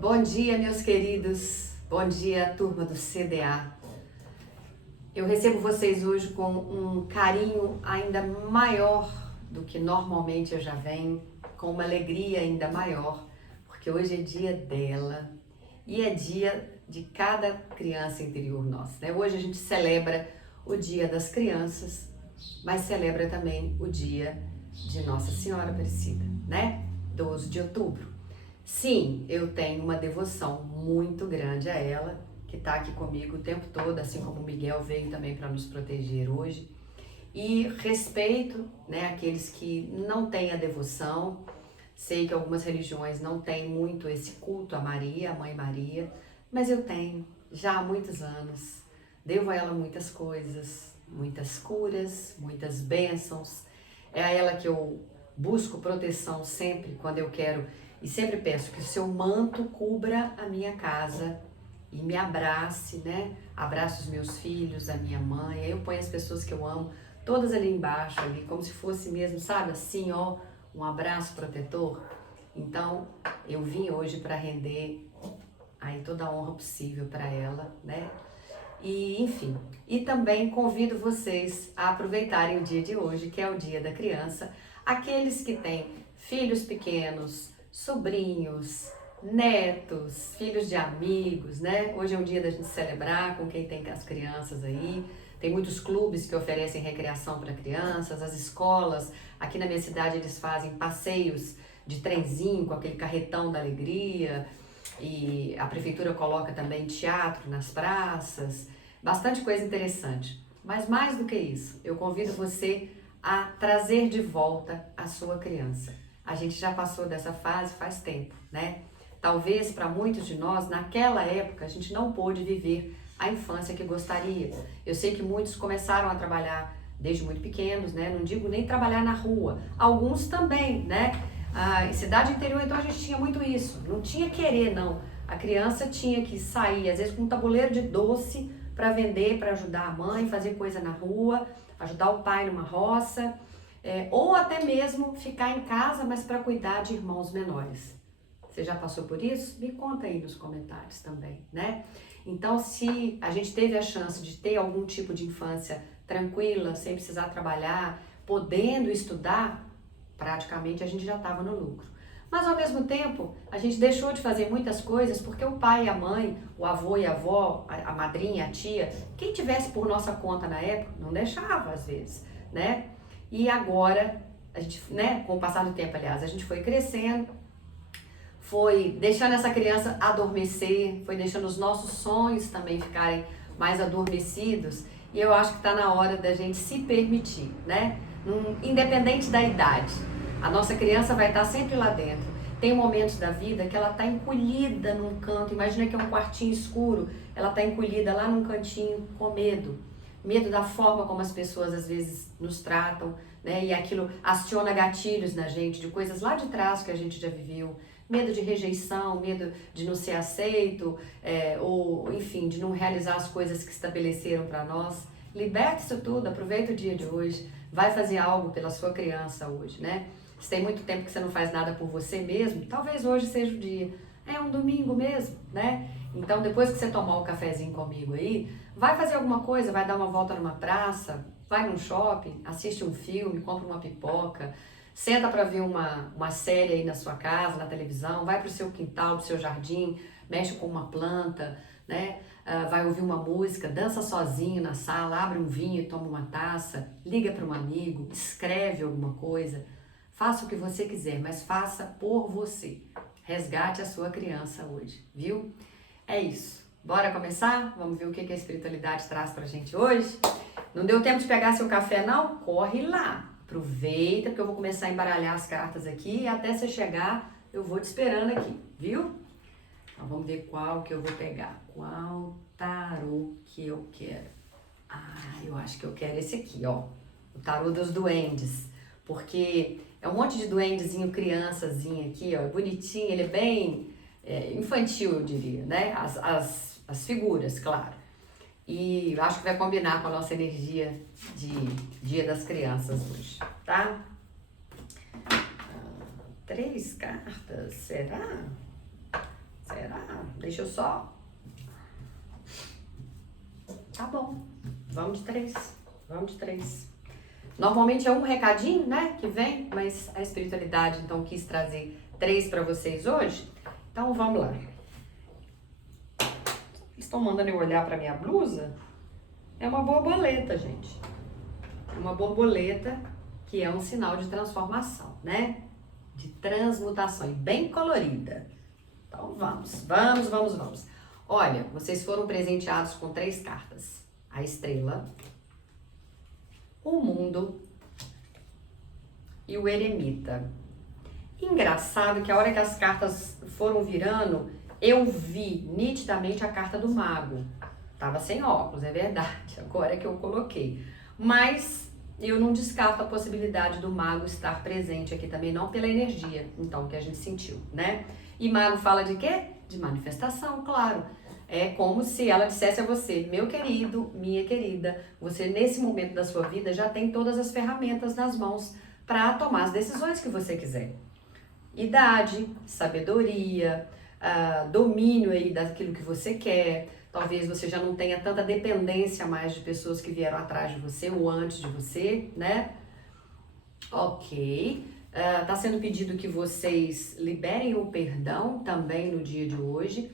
Bom dia, meus queridos. Bom dia, turma do CDA. Eu recebo vocês hoje com um carinho ainda maior do que normalmente eu já venho, com uma alegria ainda maior, porque hoje é dia dela e é dia de cada criança interior nossa, né? Hoje a gente celebra o Dia das Crianças, mas celebra também o dia de Nossa Senhora Aparecida, né? 12 de outubro. Sim, eu tenho uma devoção muito grande a ela, que está aqui comigo o tempo todo, assim como o Miguel veio também para nos proteger hoje. E respeito, né, aqueles que não têm a devoção. Sei que algumas religiões não têm muito esse culto a Maria, a Mãe Maria, mas eu tenho já há muitos anos. Devo a ela muitas coisas, muitas curas, muitas bênçãos. É a ela que eu busco proteção sempre quando eu quero e sempre peço que o seu manto cubra a minha casa e me abrace, né? Abrace os meus filhos, a minha mãe, aí eu ponho as pessoas que eu amo todas ali embaixo, ali, como se fosse mesmo, sabe, assim, ó, um abraço protetor. Então, eu vim hoje para render aí toda a honra possível para ela, né? E, enfim, e também convido vocês a aproveitarem o dia de hoje, que é o Dia da Criança, aqueles que têm filhos pequenos, sobrinhos, netos, filhos de amigos, né? Hoje é um dia da gente celebrar com quem tem as crianças aí. Tem muitos clubes que oferecem recreação para crianças, as escolas. Aqui na minha cidade eles fazem passeios de trenzinho com aquele carretão da alegria. E a prefeitura coloca também teatro nas praças, bastante coisa interessante. Mas mais do que isso, eu convido você a trazer de volta a sua criança. A gente já passou dessa fase faz tempo, né? Talvez para muitos de nós, naquela época, a gente não pôde viver a infância que gostaria. Eu sei que muitos começaram a trabalhar desde muito pequenos, né? Não digo nem trabalhar na rua, alguns também, né? Em cidade interior, então a gente tinha muito isso, não tinha querer, não. A criança tinha que sair, às vezes com um tabuleiro de doce para vender, para ajudar a mãe, fazer coisa na rua, ajudar o pai numa roça, ou até mesmo ficar em casa, mas para cuidar de irmãos menores. Você já passou por isso? Me conta aí nos comentários também, né? Então, se a gente teve a chance de ter algum tipo de infância tranquila, sem precisar trabalhar, podendo estudar, praticamente a gente já estava no lucro. Mas ao mesmo tempo, a gente deixou de fazer muitas coisas porque o pai e a mãe, o avô e a avó, a madrinha, a tia, quem tivesse por nossa conta na época, não deixava às vezes, né? E agora, a gente, né, com o passar do tempo, aliás, a gente foi crescendo, foi deixando essa criança adormecer, foi deixando os nossos sonhos também ficarem mais adormecidos, e eu acho que está na hora da gente se permitir, né? Independente da idade, a nossa criança vai estar sempre lá dentro. Tem momentos da vida que ela está encolhida num canto, imagina que é um quartinho escuro, ela está encolhida lá num cantinho com medo. Medo da forma como as pessoas às vezes nos tratam, né? E aquilo aciona gatilhos na gente, de coisas lá de trás que a gente já viveu. Medo de rejeição, medo de não ser aceito, ou enfim, de não realizar as coisas que estabeleceram para nós. Liberte isso tudo, aproveita o dia de hoje. Vai fazer algo pela sua criança hoje, né? Se tem muito tempo que você não faz nada por você mesmo, talvez hoje seja o dia. É um domingo mesmo, né? Então, depois que você tomar o cafezinho comigo aí, vai fazer alguma coisa, vai dar uma volta numa praça, vai num shopping, assiste um filme, compra uma pipoca, senta para ver uma série aí na sua casa, na televisão, vai pro seu quintal, pro seu jardim, mexe com uma planta, né? Vai ouvir uma música, dança sozinho na sala, abre um vinho e toma uma taça, liga para um amigo, escreve alguma coisa. Faça o que você quiser, mas faça por você. Resgate a sua criança hoje, viu? É isso. Bora começar? Vamos ver o que a espiritualidade traz pra gente hoje? Não deu tempo de pegar seu café, não? Corre lá. Aproveita, porque eu vou começar a embaralhar as cartas aqui e até você chegar, eu vou te esperando aqui, viu? Então, vamos ver qual que eu vou pegar. Qual tarô que eu quero? Eu acho que eu quero esse aqui, ó. O tarô dos duendes. Porque é um monte de duendezinho, criançazinha aqui, ó. Bonitinho, ele é bem infantil, eu diria, né? As figuras, claro. E eu acho que vai combinar com a nossa energia de Dia das Crianças hoje, tá? 3 cartas, será? Será? Deixa eu só... Tá bom, vamos de 3, vamos de 3. Normalmente é um recadinho, né, que vem, mas a espiritualidade então quis trazer 3 para vocês hoje. Então vamos lá. Estão mandando eu olhar para minha blusa? É uma borboleta, gente. É uma borboleta que é um sinal de transformação, né? De transmutação e bem colorida. Então vamos. Olha, vocês foram presenteados com 3 cartas. A estrela, o mundo e o eremita. Engraçado que a hora que as cartas foram virando, eu vi nitidamente a carta do mago. Tava sem óculos, é verdade, agora é que eu coloquei. Mas eu não descarto a possibilidade do mago estar presente aqui também, não pela energia, então, que a gente sentiu, né? E mago fala de quê? De manifestação, claro. É como se ela dissesse a você, meu querido, minha querida, você nesse momento da sua vida já tem todas as ferramentas nas mãos para tomar as decisões que você quiser. Idade, sabedoria, domínio aí daquilo que você quer. Talvez você já não tenha tanta dependência mais de pessoas que vieram atrás de você ou antes de você, né? Ok. Tá sendo pedido que vocês liberem o perdão também no dia de hoje.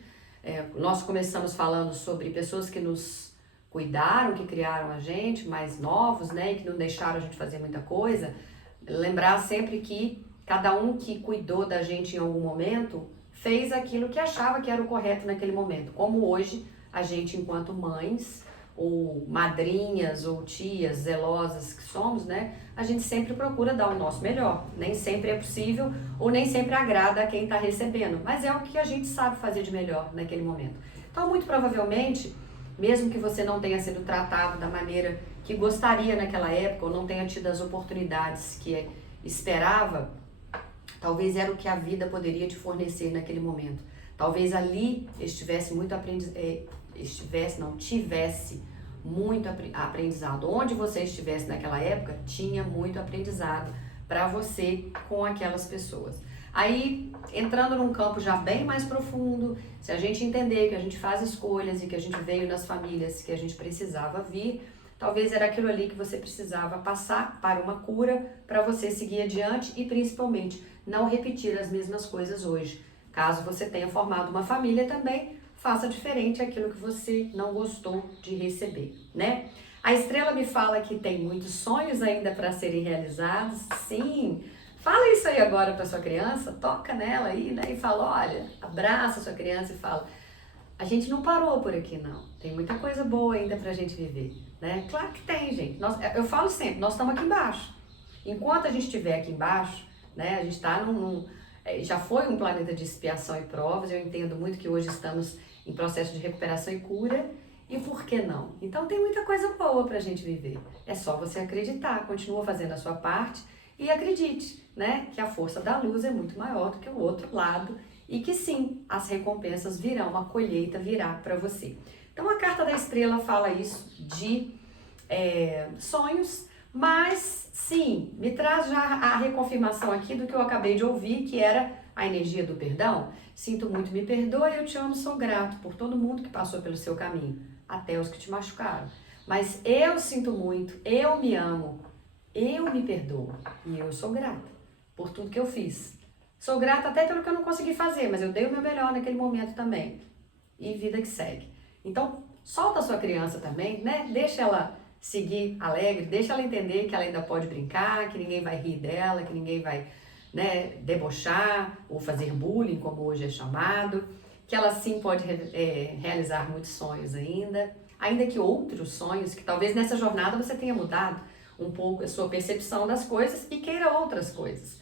Nós começamos falando sobre pessoas que nos cuidaram, que criaram a gente, mais novos, né? E que não deixaram a gente fazer muita coisa. Lembrar sempre que cada um que cuidou da gente em algum momento fez aquilo que achava que era o correto naquele momento. Como hoje, a gente, enquanto mães, ou madrinhas, ou tias zelosas que somos, né? A gente sempre procura dar o nosso melhor. Nem sempre é possível, ou nem sempre agrada a quem está recebendo. Mas é o que a gente sabe fazer de melhor naquele momento. Então, muito provavelmente, mesmo que você não tenha sido tratado da maneira que gostaria naquela época, ou não tenha tido as oportunidades que esperava, talvez era o que a vida poderia te fornecer naquele momento. Talvez ali tivesse muito aprendizado. Onde você estivesse naquela época, tinha muito aprendizado para você com aquelas pessoas. Aí, entrando num campo já bem mais profundo, se a gente entender que a gente faz escolhas e que a gente veio nas famílias que a gente precisava vir, talvez era aquilo ali que você precisava passar para uma cura, para você seguir adiante e principalmente não repetir as mesmas coisas hoje. Caso você tenha formado uma família também, faça diferente aquilo que você não gostou de receber, né? A estrela me fala que tem muitos sonhos ainda para serem realizados. Sim, fala isso aí agora para sua criança, toca nela aí, né? E fala, olha, abraça a sua criança e fala, a gente não parou por aqui não, tem muita coisa boa ainda pra gente viver, né? Claro que tem, gente. Eu falo sempre, nós estamos aqui embaixo. Enquanto a gente estiver aqui embaixo, né? A gente está já foi um planeta de expiação e provas, eu entendo muito que hoje estamos em processo de recuperação e cura, e por que não? Então tem muita coisa boa pra gente viver. É só você acreditar, continua fazendo a sua parte e acredite, né? Que a força da luz é muito maior do que o outro lado e que sim, as recompensas virão, a colheita virá para você. Então a carta da estrela fala isso de sonhos, mas sim, me traz já a reconfirmação aqui do que eu acabei de ouvir, que era a energia do perdão. Sinto muito, me perdoe, eu te amo, sou grato por todo mundo que passou pelo seu caminho, até os que te machucaram. Mas eu sinto muito, eu me amo, eu me perdoo e eu sou grata por tudo que eu fiz. Sou grata até pelo que eu não consegui fazer, mas eu dei o meu melhor naquele momento também. E vida que segue. Então, solta a sua criança também, né? Deixa ela seguir alegre, deixa ela entender que ela ainda pode brincar, que ninguém vai rir dela, que ninguém vai, né, debochar ou fazer bullying, como hoje é chamado, que ela sim pode realizar muitos sonhos ainda que outros sonhos, que talvez nessa jornada você tenha mudado um pouco a sua percepção das coisas e queira outras coisas.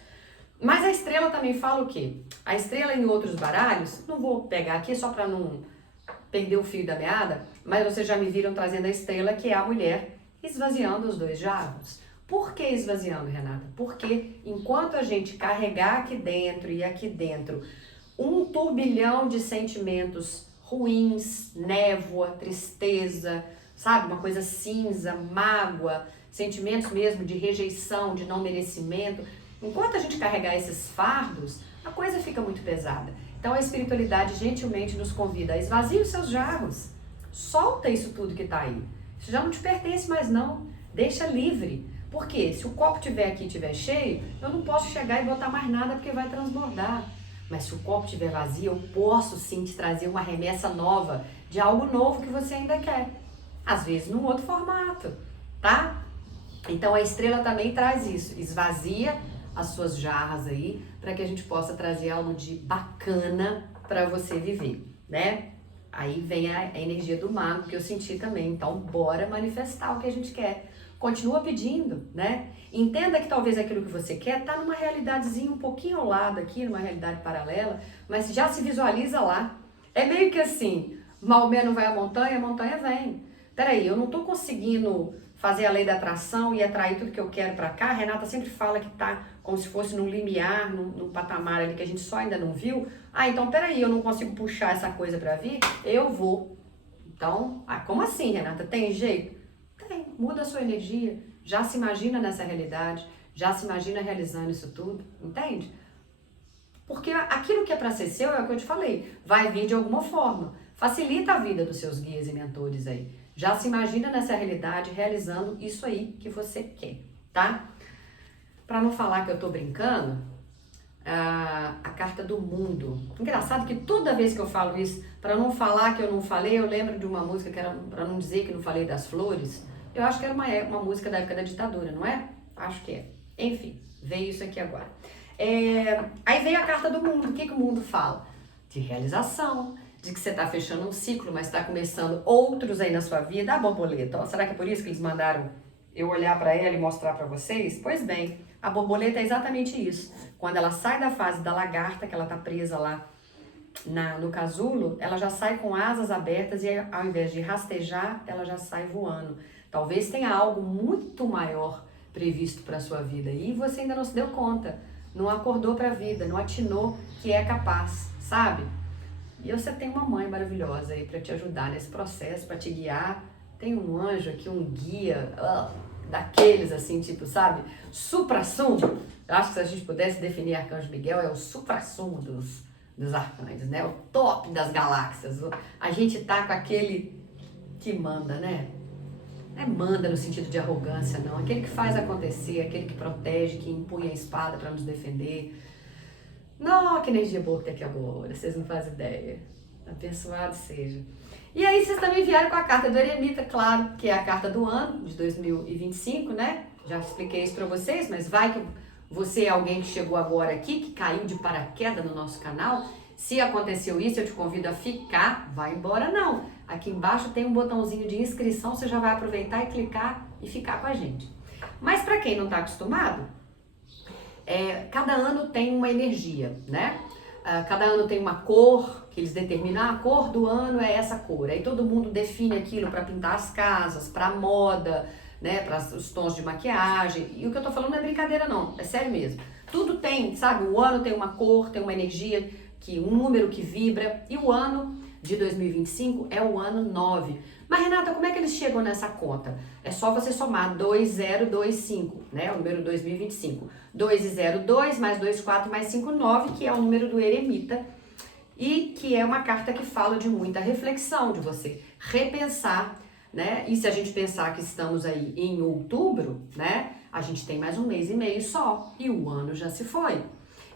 Mas a estrela também fala o quê? A estrela em outros baralhos, não vou pegar aqui só para não perder o fio da meada, mas vocês já me viram trazendo a estrela, que é a mulher esvaziando os 2 jarros. Por que esvaziando, Renata? Porque enquanto a gente carregar aqui dentro e aqui dentro um turbilhão de sentimentos ruins, névoa, tristeza, sabe? Uma coisa cinza, mágoa, sentimentos mesmo de rejeição, de não merecimento. Enquanto a gente carregar esses fardos, a coisa fica muito pesada. Então a espiritualidade gentilmente nos convida a esvaziar os seus jarros. Solta isso tudo que está aí. Isso já não te pertence mais não. Deixa livre. Porque se o copo estiver aqui e estiver cheio, eu não posso chegar e botar mais nada porque vai transbordar. Mas se o copo estiver vazio, eu posso sim te trazer uma remessa nova de algo novo que você ainda quer. Às vezes num outro formato, tá? Então a estrela também traz isso. Esvazia as suas jarras aí para que a gente possa trazer algo de bacana para você viver, né? Aí vem a energia do mago que eu senti também. Então bora manifestar o que a gente quer. Continua pedindo, né? Entenda que talvez aquilo que você quer tá numa realidadezinha um pouquinho ao lado aqui, numa realidade paralela, mas já se visualiza lá. É meio que assim, Maomé não vai à montanha, a montanha vem. Peraí, eu não tô conseguindo fazer a lei da atração e atrair tudo que eu quero pra cá. A Renata sempre fala que tá como se fosse num limiar, num patamar ali que a gente só ainda não viu. Ah, então peraí, eu não consigo puxar essa coisa pra vir? Eu vou. Então, como assim, Renata? Tem jeito? Tem, muda a sua energia, já se imagina nessa realidade, já se imagina realizando isso tudo, entende? Porque aquilo que é para ser seu é o que eu te falei, vai vir de alguma forma, facilita a vida dos seus guias e mentores aí, já se imagina nessa realidade realizando isso aí que você quer, tá? Para não falar que eu tô brincando, a carta do mundo. Engraçado que toda vez que eu falo isso, para não falar que eu não falei, eu lembro de uma música que era para não dizer que não falei das flores. Eu acho que era uma música da época da ditadura, não é? Acho que é. Enfim, veio isso aqui agora. Aí veio a carta do mundo. O que o mundo fala? De realização, de que você está fechando um ciclo, mas está começando outros aí na sua vida. A borboleta, ó, será que é por isso que eles mandaram eu olhar para ela e mostrar para vocês? Pois bem, a borboleta é exatamente isso. Quando ela sai da fase da lagarta, que ela tá presa lá no casulo, ela já sai com asas abertas e ao invés de rastejar, ela já sai voando. Talvez tenha algo muito maior previsto para sua vida e você ainda não se deu conta, não acordou para a vida, não atinou que é capaz, sabe? E você tem uma mãe maravilhosa aí para te ajudar nesse processo, para te guiar. Tem um anjo aqui, um guia, daqueles assim, tipo, sabe? Supra-sumo. Eu acho que se a gente pudesse definir Arcanjo Miguel, é o supra-sumo dos arcanjos, né? O top das galáxias. A gente tá com aquele que manda, né? Não é manda no sentido de arrogância, não. Aquele que faz acontecer, aquele que protege, que empunha a espada para nos defender. Não, que energia boa que tem aqui agora, vocês não fazem ideia. Abençoado seja. E aí vocês também vieram com a carta do Eremita, claro, que é a carta do ano de 2025, né? Já expliquei isso para vocês, mas vai que você é alguém que chegou agora aqui, que caiu de paraquedas no nosso canal. Se aconteceu isso, eu te convido a ficar, vai embora não. Aqui embaixo tem um botãozinho de inscrição, você já vai aproveitar e clicar e ficar com a gente. Mas para quem não está acostumado, cada ano tem uma energia, né? Cada ano tem uma cor que eles determinam, a cor do ano é essa cor. Aí todo mundo define aquilo para pintar as casas, para moda, né, para os tons de maquiagem. E o que eu tô falando não é brincadeira não, é sério mesmo. Tudo tem, sabe? O ano tem uma cor, tem uma energia, um número que vibra. E o ano de 2025 é o ano 9. Mas Renata, como é que eles chegam nessa conta? É só você somar 2025, né? O número 2025. 2 e 0, 2, mais 2, 4, mais 5, 9, que é o número do Eremita. E que é uma carta que fala de muita reflexão, de você repensar, né? E se a gente pensar que estamos aí em outubro, né? A gente tem mais um mês e meio só e o ano já se foi.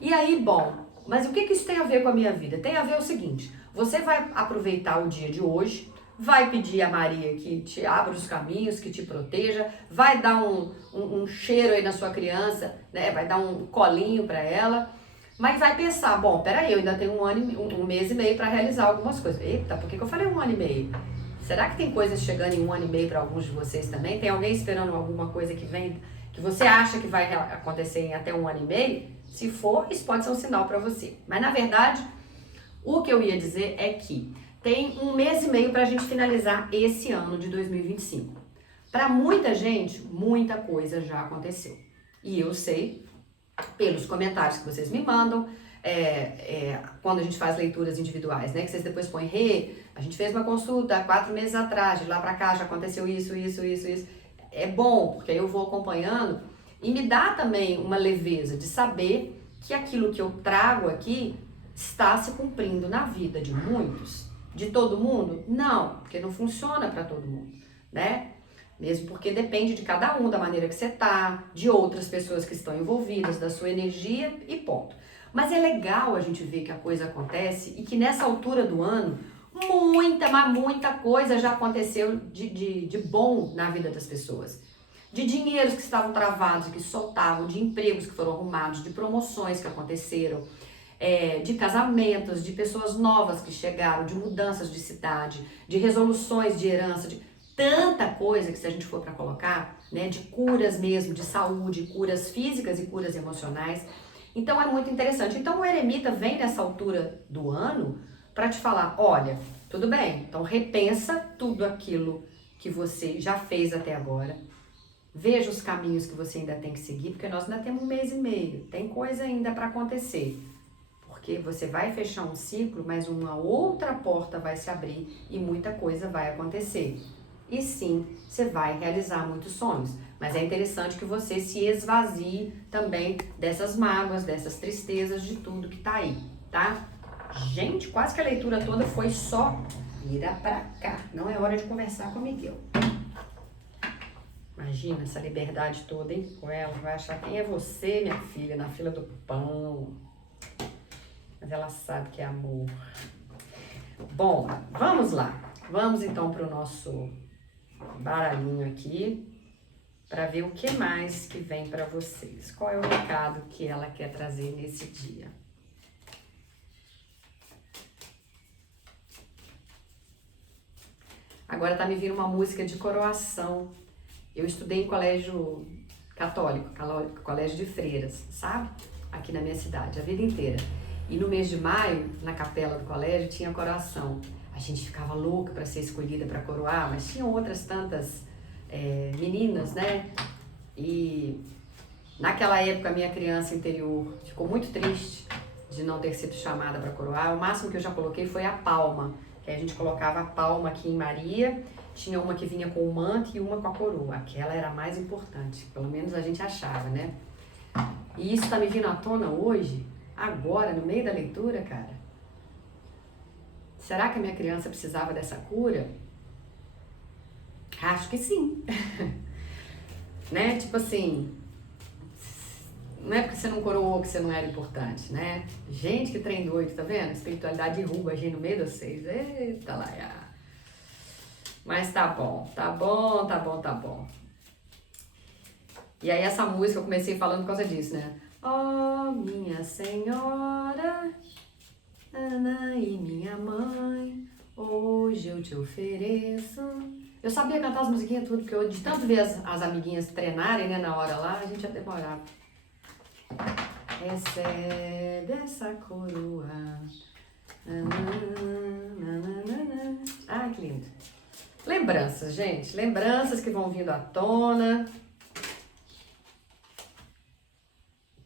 E aí, bom, mas o que isso tem a ver com a minha vida? Tem a ver o seguinte, você vai aproveitar o dia de hoje, vai pedir a Maria que te abra os caminhos, que te proteja, vai dar um cheiro aí na sua criança, né? Vai dar um colinho para ela. Mas vai pensar, bom, peraí, eu ainda tenho um mês e meio para realizar algumas coisas. Eita, por que eu falei 1 ano e meio? Será que tem coisas chegando em 1 ano e meio para alguns de vocês também? Tem alguém esperando alguma coisa que vem, que você acha que vai acontecer em até 1 ano e meio? Se for, isso pode ser um sinal para você. Mas na verdade, o que eu ia dizer é que tem 1 mês e meio para a gente finalizar esse ano de 2025. Para muita gente, muita coisa já aconteceu. E eu sei, pelos comentários que vocês me mandam, quando a gente faz leituras individuais, né? Que vocês depois põem, a gente fez uma consulta há 4 meses atrás, de lá pra cá já aconteceu isso. É bom, porque aí eu vou acompanhando e me dá também uma leveza de saber que aquilo que eu trago aqui está se cumprindo na vida de muitos? De todo mundo? Não, porque não funciona para todo mundo, né? Mesmo porque depende de cada um, da maneira que você tá, de outras pessoas que estão envolvidas, da sua energia e ponto. Mas é legal a gente ver que a coisa acontece e que nessa altura do ano, muita coisa já aconteceu de bom na vida das pessoas. De dinheiros que estavam travados e que soltavam, de empregos que foram arrumados, de promoções que aconteceram, de casamentos, de pessoas novas que chegaram, de mudanças de cidade, de resoluções de herança, de tanta coisa que se a gente for para colocar, né, de curas mesmo, de saúde, curas físicas e curas emocionais. Então é muito interessante. Então o eremita vem nessa altura do ano para te falar, olha, tudo bem, então repensa tudo aquilo que você já fez até agora. Veja os caminhos que você ainda tem que seguir, porque nós ainda temos 1 mês e meio, tem coisa ainda para acontecer. Porque você vai fechar um ciclo, mas uma outra porta vai se abrir e muita coisa vai acontecer. E sim, você vai realizar muitos sonhos. Mas é interessante que você se esvazie também dessas mágoas, dessas tristezas, de tudo que tá aí, tá? Gente, quase que a leitura toda foi só vira pra cá. Não é hora de conversar com o Miguel. Imagina essa liberdade toda, hein? Com ela, vai achar quem é você, minha filha, na fila do pão. Mas ela sabe que é amor. Bom, vamos lá. Vamos então para o nosso baralhinho aqui para ver o que mais que vem para vocês. Qual é o recado que ela quer trazer nesse dia? Agora tá me vindo uma música de coroação. Eu estudei em colégio católico, colégio de freiras, sabe? Aqui na minha cidade, a vida inteira. E no mês de maio, na capela do colégio, tinha coroação. A gente ficava louca para ser escolhida para coroar, mas tinham outras tantas meninas, né? E naquela época a minha criança interior ficou muito triste de não ter sido chamada para coroar. O máximo que eu já coloquei foi a palma, que a gente colocava a palma aqui em Maria, tinha uma que vinha com o manto e uma com a coroa. Aquela era a mais importante, pelo menos a gente achava, né? E isso tá me vindo à tona hoje, agora, no meio da leitura, cara. Será que a minha criança precisava dessa cura? Acho que sim. Né? Tipo assim, não é porque você não coroou que você não era importante, né? Gente, que trem doido, tá vendo? Espiritualidade derruba a gente no meio de vocês. Eita lá, mas tá bom, tá bom, tá bom, tá bom. E aí essa música eu comecei falando por causa disso, né? Oh, minha senhora, Ana e minha mãe, hoje eu te ofereço. Eu sabia cantar as musiquinhas tudo, porque eu, de tanto ver as amiguinhas treinarem, né, na hora lá, a gente já demorava. Recebe essa coroa. Ah, que lindo. Lembranças, gente. Lembranças que vão vindo à tona.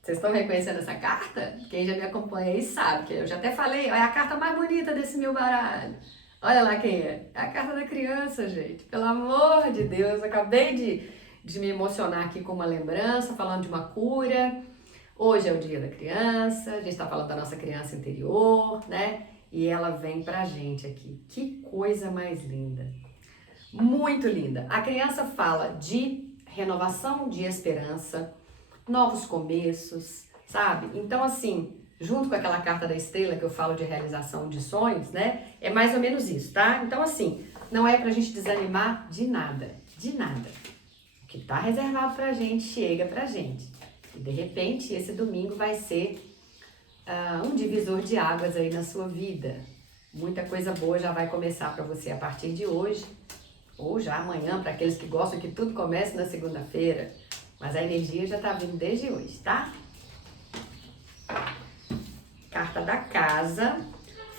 Vocês estão reconhecendo essa carta? Quem já me acompanha aí sabe que eu já até falei, é a carta mais bonita desse meu baralho. Olha lá quem é. É a carta da criança, gente. Pelo amor de Deus, acabei de me emocionar aqui com uma lembrança, falando de uma cura. Hoje é o dia da criança, a gente está falando da nossa criança interior, né? E ela vem pra gente aqui. Que coisa mais linda. Muito linda. A criança fala de renovação de esperança, novos começos, sabe? Então, assim, junto com aquela carta da estrela que eu falo de realização de sonhos, né? É mais ou menos isso, tá? Então, assim, não é pra gente desanimar de nada, de nada. O que tá reservado pra gente, chega pra gente. E, de repente, esse domingo vai ser um divisor de águas aí na sua vida. Muita coisa boa já vai começar pra você a partir de hoje, ou já amanhã, para aqueles que gostam que tudo comece na segunda-feira. Mas a energia já tá vindo desde hoje, tá? Carta da casa.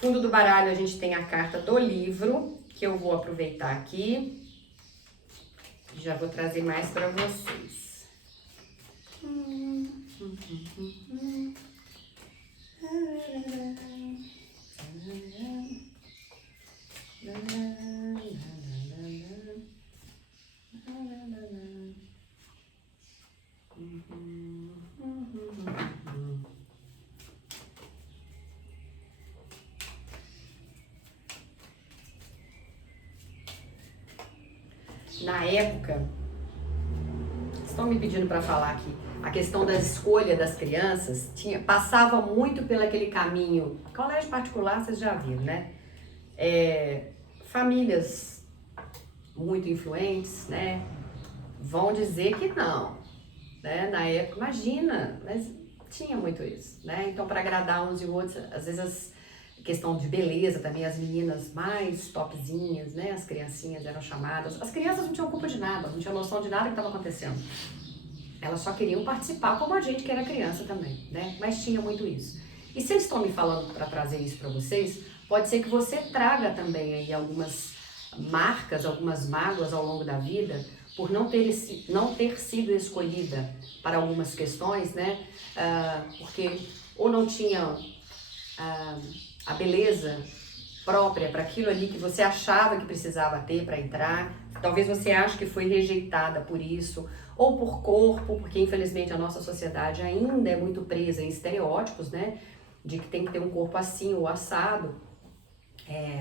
Fundo do baralho a gente tem a carta do livro, que eu vou aproveitar aqui. Já vou trazer mais para vocês. na época, estão me pedindo para falar aqui, a questão da escolha das crianças passava muito pelo aquele caminho. Colégio particular, vocês já viram, né? Famílias muito influentes, né? Vão dizer que não, né? Na época, imagina, mas tinha muito isso, né? Então, para agradar uns e outros, às vezes questão de beleza também, as meninas mais topzinhas, né? As criancinhas eram chamadas. As crianças não tinham culpa de nada, não tinham noção de nada que estava acontecendo. Elas só queriam participar como a gente que era criança também, né? Mas tinha muito isso. E se eles estão me falando para trazer isso para vocês, pode ser que você traga também aí algumas marcas, algumas mágoas ao longo da vida por não ter sido escolhida para algumas questões, né? Porque ou não tinha a beleza própria para aquilo ali que você achava que precisava ter para entrar. Talvez você ache que foi rejeitada por isso, ou por corpo, porque infelizmente a nossa sociedade ainda é muito presa em estereótipos, né? De que tem que ter um corpo assim ou assado,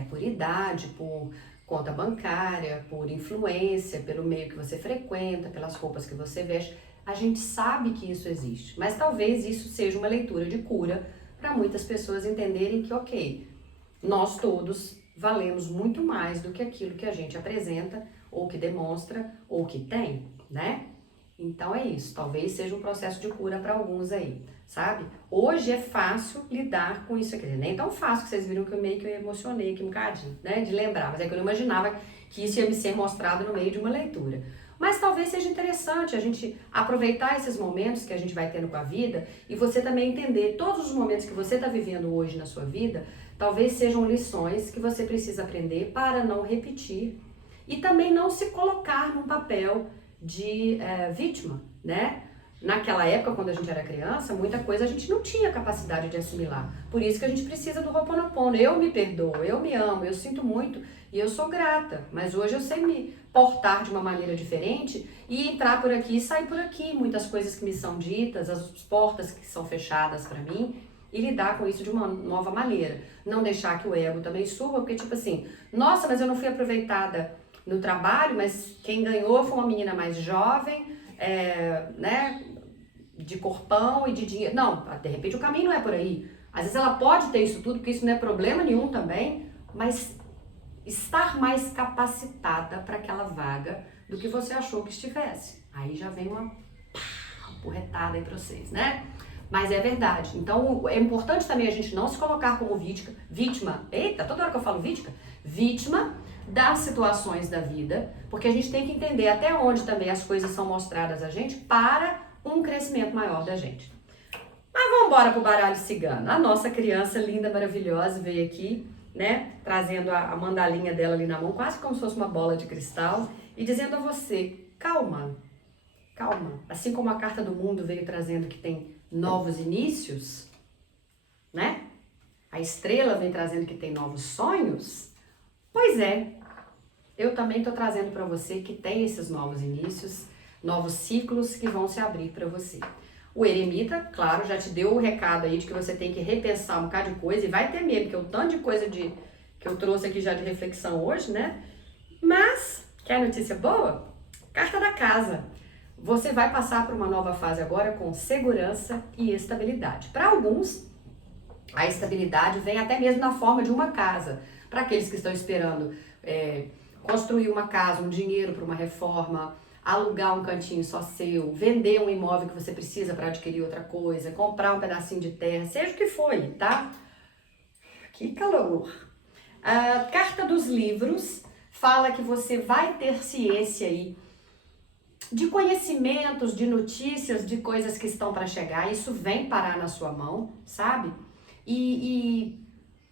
por idade, por conta bancária, por influência, pelo meio que você frequenta, pelas roupas que você veste. A gente sabe que isso existe, mas talvez isso seja uma leitura de cura para muitas pessoas entenderem que, ok, nós todos valemos muito mais do que aquilo que a gente apresenta, ou que demonstra, ou que tem, né? Então é isso, talvez seja um processo de cura para alguns aí, sabe? Hoje é fácil lidar com isso aqui, nem tão fácil que vocês viram que eu meio que emocionei aqui um bocadinho, né? De lembrar, mas é que eu não imaginava que isso ia me ser mostrado no meio de uma leitura. Mas talvez seja interessante a gente aproveitar esses momentos que a gente vai tendo com a vida e você também entender todos os momentos que você está vivendo hoje na sua vida, talvez sejam lições que você precisa aprender para não repetir e também não se colocar num papel de vítima, né? Naquela época, quando a gente era criança, muita coisa a gente não tinha capacidade de assimilar. Por isso que a gente precisa do Ho'oponopono. Eu me perdoo, eu me amo, eu sinto muito e eu sou grata. Mas hoje eu sei me portar de uma maneira diferente e entrar por aqui e sair por aqui. Muitas coisas que me são ditas, as portas que são fechadas para mim e lidar com isso de uma nova maneira. Não deixar que o ego também suba, porque tipo assim, nossa, mas eu não fui aproveitada no trabalho, mas quem ganhou foi uma menina mais jovem, né, de corpão e de dinheiro. Não, de repente o caminho não é por aí. Às vezes ela pode ter isso tudo, porque isso não é problema nenhum também, mas estar mais capacitada para aquela vaga do que você achou que estivesse. Aí já vem uma porretada aí para vocês, né? Mas é verdade. Então é importante também a gente não se colocar como vítima. Eita, toda hora que eu falo vítima das situações da vida, porque a gente tem que entender até onde também as coisas são mostradas a gente para um crescimento maior da gente. Mas vamos embora pro baralho cigano. A nossa criança linda, maravilhosa veio aqui, né, trazendo a mandalinha dela ali na mão, quase como se fosse uma bola de cristal, e dizendo a você, calma, calma. Assim como a carta do mundo veio trazendo que tem novos inícios, né? A estrela vem trazendo que tem novos sonhos. Pois é, eu também estou trazendo para você que tem esses novos inícios, novos ciclos que vão se abrir para você. O eremita, claro, já te deu o recado aí de que você tem que repensar um bocado de coisa e vai ter medo, porque o tanto de coisa que eu trouxe aqui já de reflexão hoje, né? Mas, quer notícia boa? Carta da casa. Você vai passar por uma nova fase agora com segurança e estabilidade. Para alguns, a estabilidade vem até mesmo na forma de uma casa. Para aqueles que estão esperando construir uma casa, um dinheiro para uma reforma, alugar um cantinho só seu, vender um imóvel que você precisa para adquirir outra coisa, comprar um pedacinho de terra, seja o que for, tá? Que calor! A carta dos livros fala que você vai ter ciência aí de conhecimentos, de notícias, de coisas que estão para chegar. Isso vem parar na sua mão, sabe?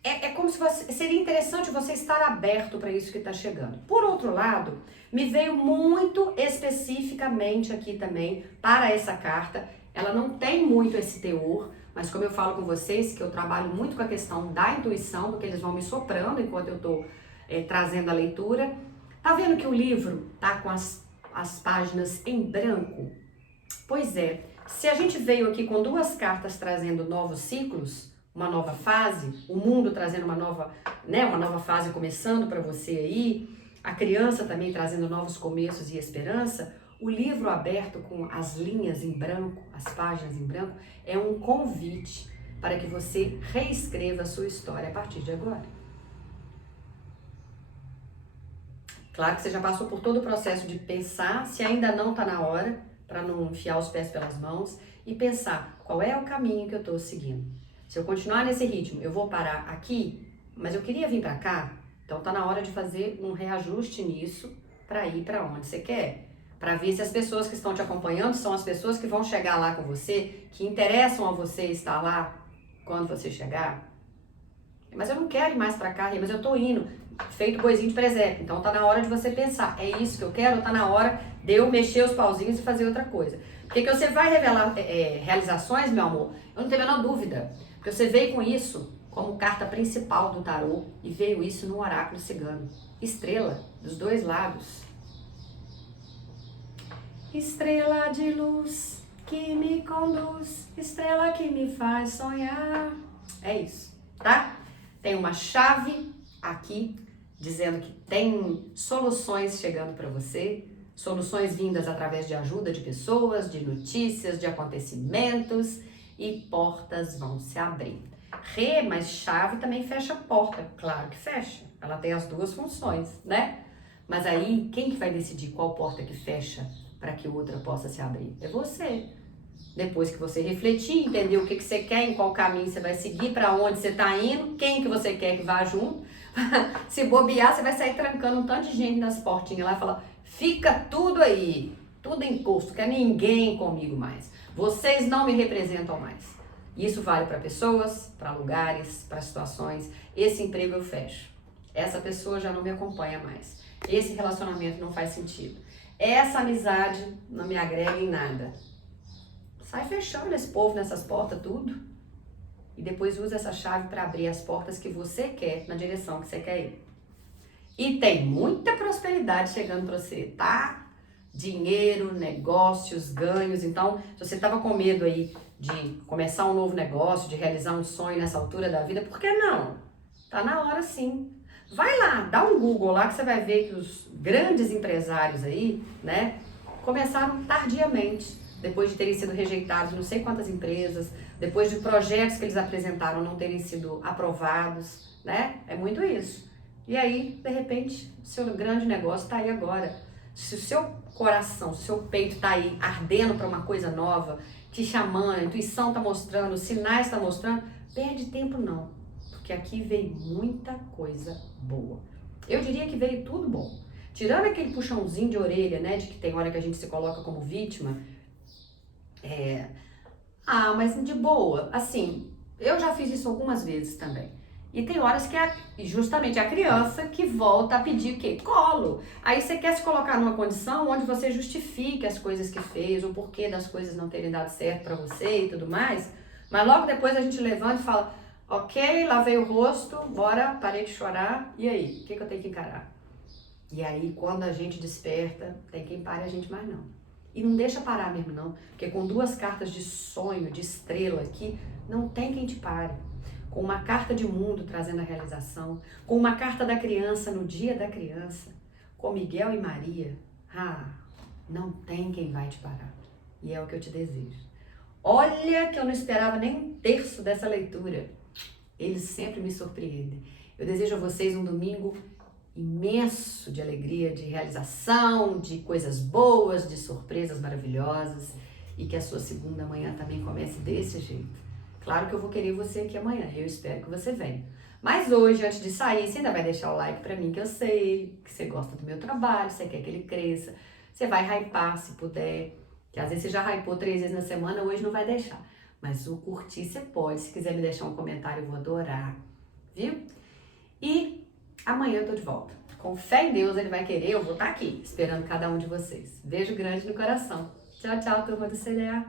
É como se seria interessante você estar aberto para isso que está chegando. Por outro lado, me veio muito especificamente aqui também para essa carta. Ela não tem muito esse teor, mas como eu falo com vocês, que eu trabalho muito com a questão da intuição, porque eles vão me soprando enquanto eu estou trazendo a leitura. Tá vendo que o livro tá com as páginas em branco? Pois é, se a gente veio aqui com duas cartas trazendo novos ciclos, uma nova fase, o mundo trazendo uma nova fase começando para você aí, a criança também trazendo novos começos e esperança, o livro aberto com as linhas em branco, as páginas em branco, é um convite para que você reescreva a sua história a partir de agora. Claro que você já passou por todo o processo de pensar se ainda não está na hora, para não enfiar os pés pelas mãos, e pensar qual é o caminho que eu estou seguindo. Se eu continuar nesse ritmo, eu vou parar aqui, mas eu queria vir para cá, então está na hora de fazer um reajuste nisso para ir para onde você quer. Para ver se as pessoas que estão te acompanhando são as pessoas que vão chegar lá com você, que interessam a você estar lá quando você chegar. Mas eu não quero ir mais para cá, mas eu estou indo, feito boizinho de presépio. Então tá na hora de você pensar, é isso que eu quero ou tá na hora de eu mexer os pauzinhos e fazer outra coisa? Porque que você vai revelar realizações, meu amor, eu não tenho a menor dúvida. Porque você veio com isso como carta principal do tarô e veio isso no oráculo cigano. Estrela, dos dois lados. Estrela de luz que me conduz, estrela que me faz sonhar. É isso, tá? Tem uma chave aqui dizendo que tem soluções chegando para você, soluções vindas através de ajuda de pessoas, de notícias, de acontecimentos e portas vão se abrir. Rê, mas chave também fecha porta. Claro que fecha, ela tem as duas funções, né? Mas aí, quem que vai decidir qual porta que fecha para que outra possa se abrir? É você. Depois que você refletir, entender o que você quer, em qual caminho você vai seguir, para onde você está indo, quem que você quer que vá junto. Se bobear, você vai sair trancando um tanto de gente nas portinhas lá e falar, fica tudo aí, tudo em custo, quer ninguém comigo mais. Vocês não me representam mais. Isso vale para pessoas, para lugares, para situações. Esse emprego eu fecho. Essa pessoa já não me acompanha mais. Esse relacionamento não faz sentido. Essa amizade não me agrega em nada. Sai fechando esse povo nessas portas, tudo. E depois usa essa chave para abrir as portas que você quer, na direção que você quer ir. E tem muita prosperidade chegando para você, tá? Dinheiro, negócios, ganhos. Então, se você estava com medo aí de começar um novo negócio, de realizar um sonho nessa altura da vida, por que não? Tá na hora sim. Vai lá, dá um Google lá que você vai ver que os grandes empresários aí, né, começaram tardiamente, depois de terem sido rejeitados em não sei quantas empresas, depois de projetos que eles apresentaram não terem sido aprovados, né? É muito isso. E aí, de repente, o seu grande negócio está aí agora. Se o seu coração, se o seu peito está aí ardendo para uma coisa nova, te chamando, a intuição está mostrando, os sinais estão mostrando, perde tempo não. Porque aqui veio muita coisa boa. Eu diria que veio tudo bom. Tirando aquele puxãozinho de orelha, né, de que tem hora que a gente se coloca como vítima, mas de boa, assim, eu já fiz isso algumas vezes também. E tem horas que é justamente a criança que volta a pedir o quê? Colo. Aí você quer se colocar numa condição onde você justifique as coisas que fez, o porquê das coisas não terem dado certo pra você e tudo mais, mas logo depois a gente levanta e fala, ok, lavei o rosto, bora, parei de chorar, e aí? O que eu tenho que encarar? E aí, quando a gente desperta, tem quem pare a gente mais não. E não deixa parar mesmo não, porque com duas cartas de sonho, de estrela aqui, não tem quem te pare. Com uma carta de mundo trazendo a realização, com uma carta da criança no dia da criança, com Miguel e Maria, não tem quem vai te parar. E é o que eu te desejo. Olha que eu não esperava nem um terço dessa leitura. Eles sempre me surpreendem. Eu desejo a vocês um domingo imenso de alegria, de realização, de coisas boas, de surpresas maravilhosas e que a sua segunda manhã também comece desse jeito. Claro que eu vou querer você aqui amanhã, eu espero que você venha. Mas hoje, antes de sair, você ainda vai deixar o like pra mim, que eu sei que você gosta do meu trabalho, você quer que ele cresça. Você vai hypar se puder, que às vezes você já hypou 3 vezes na semana, hoje não vai deixar. Mas o curtir você pode, se quiser me deixar um comentário, eu vou adorar, viu? E amanhã eu tô de volta. Com fé em Deus, ele vai querer, eu vou estar aqui, esperando cada um de vocês. Beijo grande no coração. Tchau, tchau, turma do CDA.